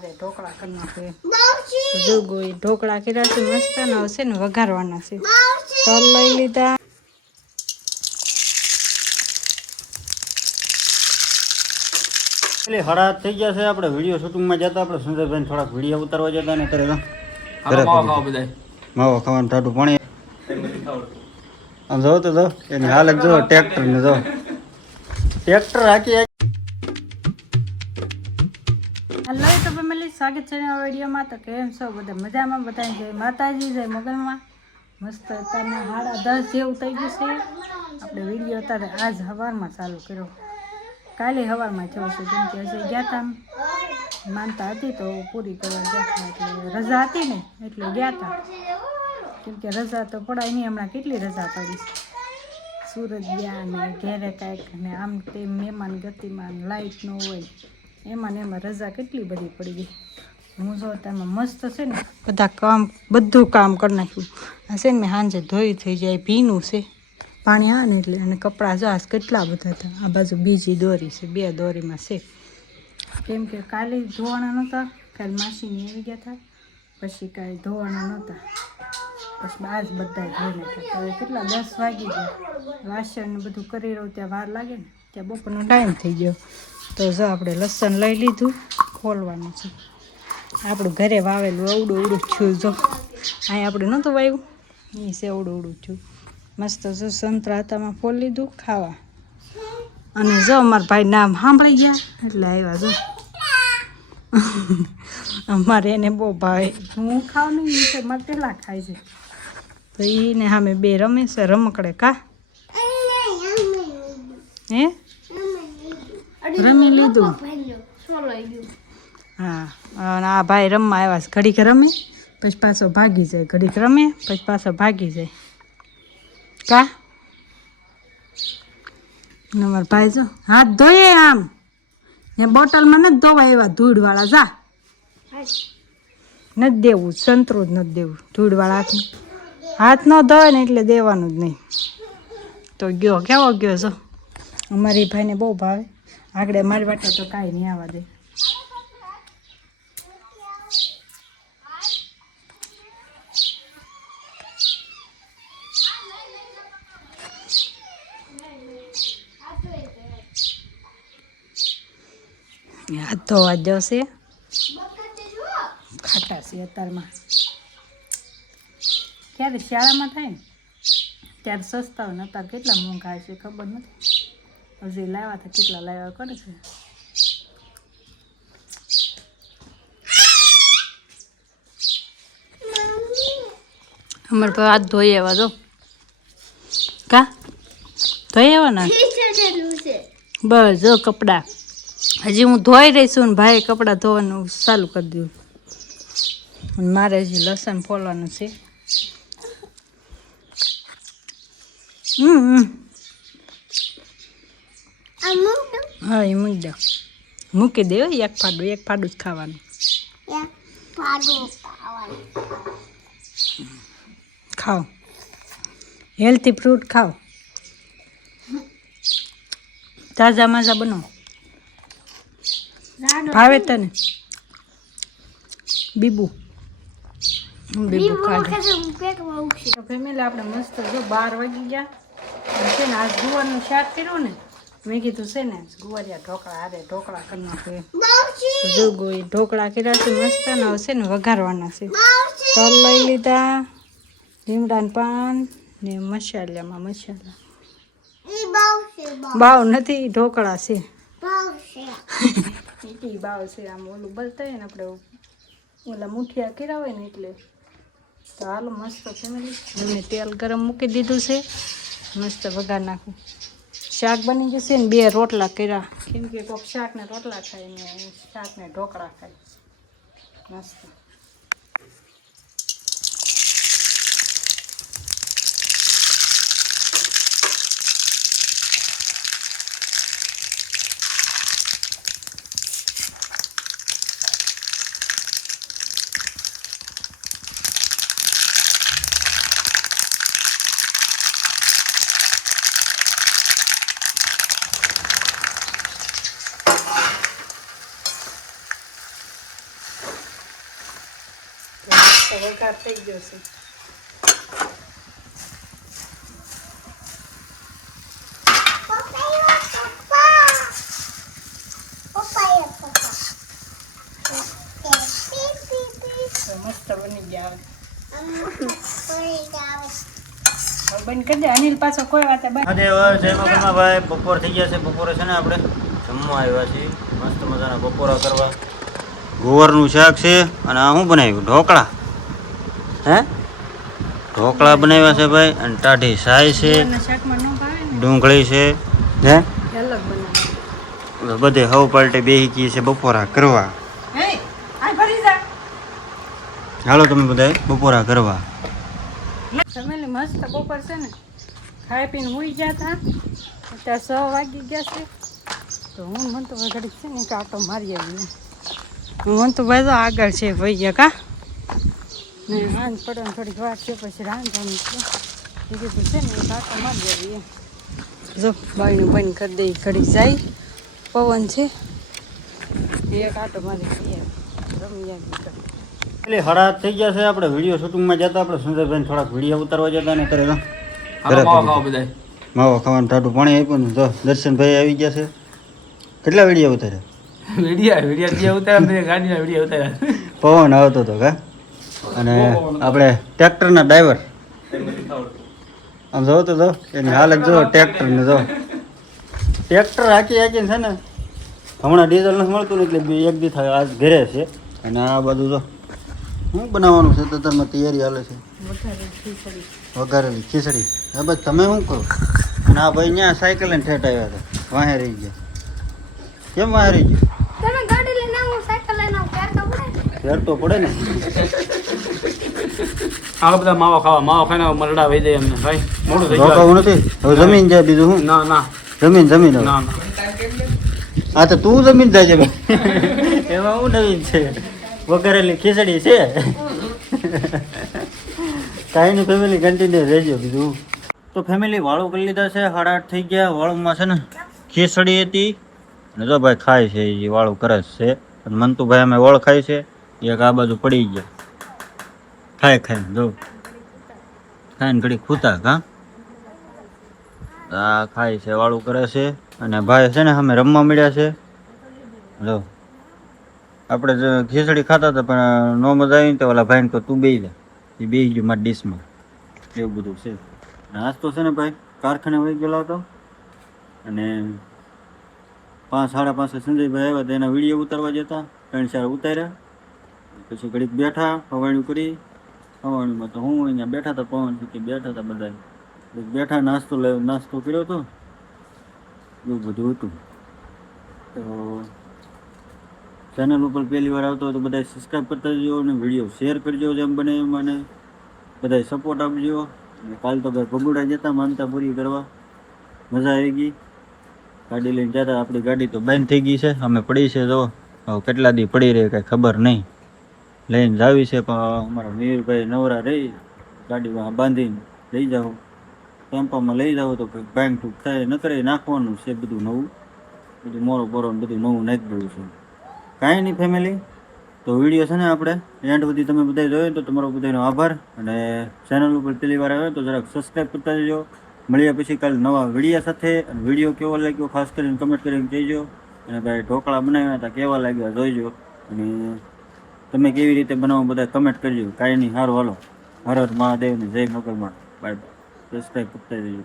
ઢોકળા કરી નાખે તો જો ગોઈ ઢોકળા કર્યા છે મસ્ત ને હશે ને વઘારવાના છે તલ લઈ લીધા એટલે હળા થઈ ગયા છે આપણે વિડીયો શૂટિંગમાં જતા આપણે સુંદરભાઈ થોડાક વિડીયો ઉતારવા જતા ને ત્યારે માવો ખાવાનું ટાટું પાણી આમ જો તો એની હાલત જો ટ્રેક્ટર ને જો ટ્રેક્ટર હાકી હલો તો ફેમિલી સ્વાગત છે નવા વિડીયોમાં તો કેમ છો બધા મજામાં બધા જય માતાજી જય મોગલમાં મસ્ત અત્યારના 10:30 જેવું થઈ ગયું છે આપણે વિડીયો અત્યારે આજ સવારમાં ચાલુ કર્યો કાલે સવારમાં થયો છે કેમ કે હજી ગયા હતા માનતા હતી તો પૂરી કરવા ગયા હતા એટલે રજા હતી ને એટલે ગયા હતા કેમ કે રજા તો પડાય નહીં હમણાં કેટલી રજા પડી સુરત ગયા ને ઘેરે કાંઈક ને આમ તેમ મહેમાન ગતિમાં લાઇટ ન હોય એમાં ને એમાં રજા કેટલી બધી પડી ગઈ હું જો તેમાં મસ્ત છે ને બધું કામ કરી નાખ્યું હશે ને મેં સાંજે ધોઈ થઈ જાય ભીનું છે પાણી આવે ને એટલે અને કપડાં જો કેટલા બધા હતા આ બાજુ બીજી દોરી છે 2 દોરીમાં છે કેમ કે કાલે ધોવાના નહોતા કાલે માસીની આવી ગયા હતા પછી કાંઈ ધોવાના નહોતા પછી આજ બધા ધોઈ નાખ્યા હવે કેટલા 10 વાગી ગયા વાસણ ને બધું કરી રહ્યું ત્યાં વાર લાગે ને ત્યાં બપોરનો ટાઈમ થઈ ગયો તો જો આપણે લસણ લઈ લીધું ખોલવાનું છે આપણું ઘરે વાવેલું અવડું છું જો અહીં આપણે નહોતું વાવ્યું એ છે અવડું છું મસ્ત જો સંતરા હતામાં ફોલ લીધું ખાવા અને જો અમારા ભાઈ નામ સાંભળી ગયા એટલે આવ્યા જો અમારે એને બહુ ભાવે હું ખાવ નહીં તો મારે પહેલાં ખાય છે તો એને સામે 2 રમે છે રમકડે કા હે રમી લીધું હા અને આ ભાઈ રમવા આવ્યા છે ઘડીક રમે પછી પાછો ભાગી જાય ઘડીક રમે પછી પાછો ભાગી જાય કા અમારા ભાઈ જો હાથ ધોયે આમ ને બોટલમાં નથી ધોવા એવા ધૂળવાળા જા નથી દેવું સંતરું જ નથી દેવું ધૂળવાળા હાથ ન ધોવાય ને એટલે દેવાનું જ નહીં તો ગયો કેવો ગયો જો અમારી ભાઈને બહુ ભાવે આગળ મારી વાટે તો કાંઈ નહીં આવવા દે હાથ ધોવા જશે ખાટા છે અત્યારમાં ક્યારે શાળામાં થાય ને ત્યારે સસ્તા હોય ને અત્યારે કેટલા મોંઘા છે ખબર નથી હજી લાવ્યા હતા કેટલા લાવ્યા કરે છે અમારે તો હાથ ધોઈ આવ્યા જો કા ધોઈ આવ્યા ને બસ જો કપડાં હજી હું ધોઈ રહી છું ને ભાઈ કપડાં ધોવાનું ચાલુ કરી દઉં અને મારે હજી લસણ ફોલવાનું છે હા એ મૂકી દો મૂકી દે એક ફાડું જ ખાવાનું ખાઓ હેલ્થી ફ્રૂટ ખાઓ તાજા માજા બનાવો ભાવે તને બીબુ ફેમિલી આપણે મસ્ત જો 12 વાગી ગયા છે ને આજ ગુવારનું શાક કર્યું ને મેં કીધું છે ને ગુવારિયા ઢોકળા ઢોકળા કરી નાખે જો ગોઈ ઢોકળા કર્યા છે મસ્ત ને હશે ને વઘારવાના છે તલ લઈ લીધા લીમડાના પાન ને મસાલા બાવ નથી ઢોકળા છે બાવ છે આમ ઓલું બળતા હોય ને આપણે ઓલા મુઠિયા કર્યા હોય ને એટલે તો હાલો મસ્ત ફેમિલી મેં તેલ ગરમ મૂકી દીધું છે મસ્ત વઘાર નાખું શાક બની જશે ને 2 રોટલા કર્યા કેમ કે કોઈક શાક ને રોટલા ખાય ને શાક ને ઢોકળા ખાય મસ્ત મસ્ત વઘાર થઈ ગયો છે. તો મસ્ત બની ગયા હવે બંધ કરી દે અનિલ પાછો કોઈ વાત બંધ. જય મગલમાં ભાઈ, બપોર થઈ ગયા છે. બપોરે છે ને આપણે જમવા આવ્યા છીએ, મસ્ત મજાના બપોરા કરવા. ગુવારનું શાક છે અને આ શું બનાવ્યું? ઢોકળા. હે ઢોકળા બનાવ્યા છે ભાઈ, અને ટાઢી સાય છે, શાકમાં ન ભાવે ને ડુંગળી છે. હે અલગ બનાવે. બધે હવ પાલટે બેહી ગઈ છે બપોરા કરવા. હે આ ભરી જા. હાલો તમે બધા બપોરા કરવા. ફેમિલી મસ્ત બપોર છે ને ખાઈ પીને હુઈ ગયા હતા. અત્યારે 6 વાગી ગયા છે. તો હું મનતો ઘડીક છે ને કાંટો મારી આવી. હું તો ભાઈ તો આગળ છે ભાઈ ગયા કા ને રાંધ પડવાની થોડીક વાર છે પછી રાંધવાનું છે. બીજું તો છે ને કાંટો મારી આવી. જો બાયનું બંધ કરી દઈ ઘડીક જાય પવન છે એ કાંટો મારી રમી આવી. એટલે હળા થઈ ગયા છે. આપણે વિડીયો શૂટિંગમાં જતા, આપણે સુંદરભાઈ થોડાક વિડીયો ઉતારવા જતા ને કરે માવો ખાવાનું ટાટું પાણી આપ્યું ને. તો દર્શનભાઈ આવી ગયા છે. કેટલા વિડીયો ઉતાર્યા? પવન આવતો હતો કા. અને આપણે ટ્રેક્ટરના ડ્રાઈવર આમ જોવો તો જો એની હાલત જો ટ્રેક્ટરને જો. ટ્રેક્ટર હાંકી હાંકીને છે ને હમણાં ડીઝલ નથી મળતું ને એટલે એક દી થાય આજ ઘરે છે. અને આ બધું જો શું બનાવવાનું છે? તો તમે તૈયારી હાલે છે વઘારેલી ખીચડી. હા બસ તમે શું કરો? અને આ ભાઈ ત્યાં સાયકલ લઈને ઠેઠ આવ્યા હતા, વાહે રહી ગયા. કેમ વાહે રહી ગયો? તમે ગાડી લઈને આવો, સાયકલ લઈને આવો, ફેર તો પડે ફેર ને. તો પડે ને. આ બધા માવો ખાઈને મરડા વહી જાય અમને ભાઈ. મોડું થઈ રોકાવું નથી હવે. જમીન જાય બીજું શું? ના ના જમીન હવે. ના હા તો તું જમીન જાય છે એમાં શું નવીન છે? વઘારેલી ખીચડી છે. કાંઈ નહીં ફેમિલી, કન્ટિન્યુ રહેજો બીજું. તો ફેમિલી વાળું કરી લીધા છે. 8:30 થઈ ગયા. વાળુમાં છે ને ખીચડી હતી અને જો ભાઈ ખાય છે એ વાળું કરે છે. અને મંતુભાઈ અમે વળ ખાય છે. એક આ બાજુ પડી ગયા ખાઈને જો ખાઈને ઘડી ખૂતા કા. આ ખાય છે, વાળું કરે છે. અને ભાઈ છે ને અમે રમવા મળ્યા છે. જો આપણે જે ખીચડી ખાતા હતા પણ નો મજા આવી ને તો ઓલા ભાઈને કહો તું બેસી જા. એ બેસી ગયું મારી ડીશમાં. એવું બધું છે. નાસ્તો છે ને ભાઈ કારખાને વહી ગયેલો હતો અને 5 સાડા 5 સંજયભાઈ આવ્યા તો એના વિડીયો ઉતારવા જતા. 3-4 ઉતાર્યા. પછી ઘડીક બેઠા, હવાણું કરી. હવાણીમાં તો હું અહીંયા બેઠા હતા, પવન સુધી બેઠા હતા બધા. બેઠા નાસ્તો કર્યો હતો. એવું બધું હતું. તો ચેનલ ઉપર પહેલી વાર આવતો હોય તો બધા સબસ્ક્રાઈબ કરતા જજો અને વિડીયો શેર કરજો જેમ બને એમ. મને બધા સપોર્ટ આપજો. અને કાલ તો ભાઈ ભગુડા જતા માનતા પૂરી કરવા. મજા આવી ગઈ. ગાડી લઈને જતા. આપણી ગાડી તો બંધ થઈ ગઈ છે. અમે પડી છે જો હવે કેટલા દી પડી રહી કાંઈ ખબર નહીં. લઈને જાવી છે પણ અમારા મયુરભાઈ નવરા રહી ગાડીમાં બાંધીને લઈ જાઓ. ટેમ્પામાં લઈ જાઓ તો બેંક ટૂંક થાય ન કરે નાખવાનું છે બધું નવું. બધું મોરો બોરો બધું નવું નાખી દઉં છું. કાંઈ નહીં ફેમિલી. તો વિડીયો છે ને આપણે એન્ડ સુધી તમે બધા જોયો તો તમારો બધાનો આભાર. અને ચેનલ ઉપર પહેલી વાર આવ્યો તો જરાક સબસ્ક્રાઈબ કરતા જજો. મળ્યા પછી કાલે નવા વિડીયો સાથે. અને વિડીયો કેવો લાગ્યો ખાસ કરીને કમેન્ટ કરીને કહેજો. અને ભાઈ ઢોકળા બનાવ્યા હતા કેવા લાગ્યા જોઈજો. અને તમે કેવી રીતે બનાવો બધા કમેન્ટ કરજો. કાંઈ નહીં, સારું હાલો. હર હર મહાદેવને જય મોગલમાં. Bye bye. સબસ્ક્રાઈબ કરતા જજો.